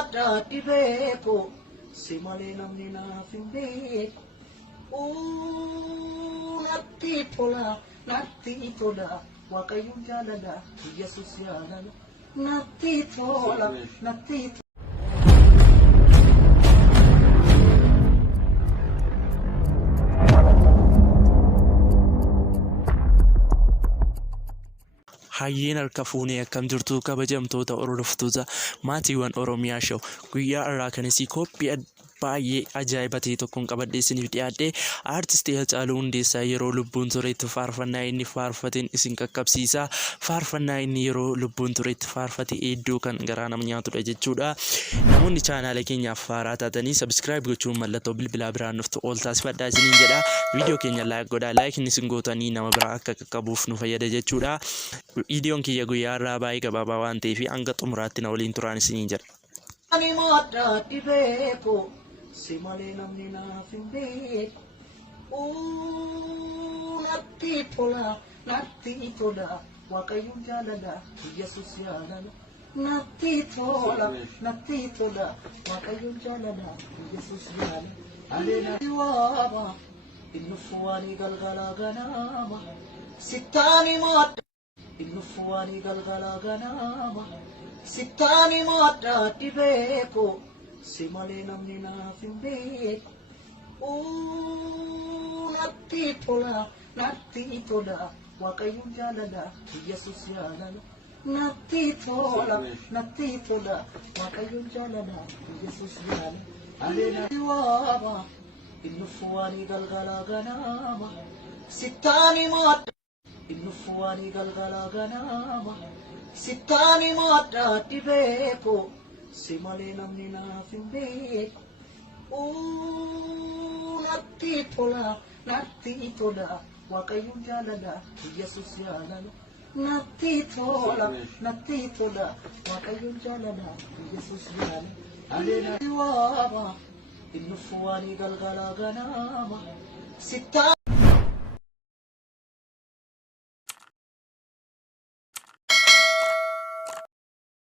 mata tibepo simale namni naaf hin beeku natti tola waaqayyoon jaalala Yesuus jaalala natti tola natti Hayyeen harka fuunee akkam jirtu kabajamtoota hordoftoota maatiiwwan Oromiyaa show guyyaa irraa kanisii koppii baay'ee ajaa'iba ta'e tokkoon qabadhee isiniif dhiyaadhe aartistii Hacaaluu Hundeessaa yeroo lubbuun turetti faarfannaa inni faarfateen isin qaqqabsiisa. Faarfannaa inni yeroo lubbuun turetti faarfate hedduu kan garaa nama nyaatudha jechuudha. Namoonni chaanaala keenyaaf faaraa taatanii subscribe gochuun mallattoo bilbilaa biraan nuftu ol taasifadhaa isiniin jedha. Viidiyoo keenya like godhaa, like inni isin gootanii nama biraa akka qaqqabuuf nu fayyada jechuudha. Viidiyoon kiyya guyyaa irraa baay'ee gabaabaa waan ta'eef hanga xumuraatti na waliin turaan isiniin jedha. Ani mata tibepo simale namni naaf hin beeku natti tola waaqayyoon jaalala Yesuus jaalala natti tola waaqayyoon jaalala Yesuus jaalala aleena waama innufuwani galgala ganama sittani mata innufuwani galgala ganama sittani mata tibepo simale namni naaf hin beeku natti tola waaqayyoon jaalala Yesuus jaalala natti tola waaqayyoon jaalala Yesuus jaalala aleena waama innufuwani galgala ganama sittani mata innufuwani galgala ganama sittani mata tibepo simale namni naaf hin beeku natti tola waaqayyoon jaalala Yesuus jaalala natti tola waaqayyoon jaalala Yesuus jaalala aleena waama innufuwani galgala ganama sittani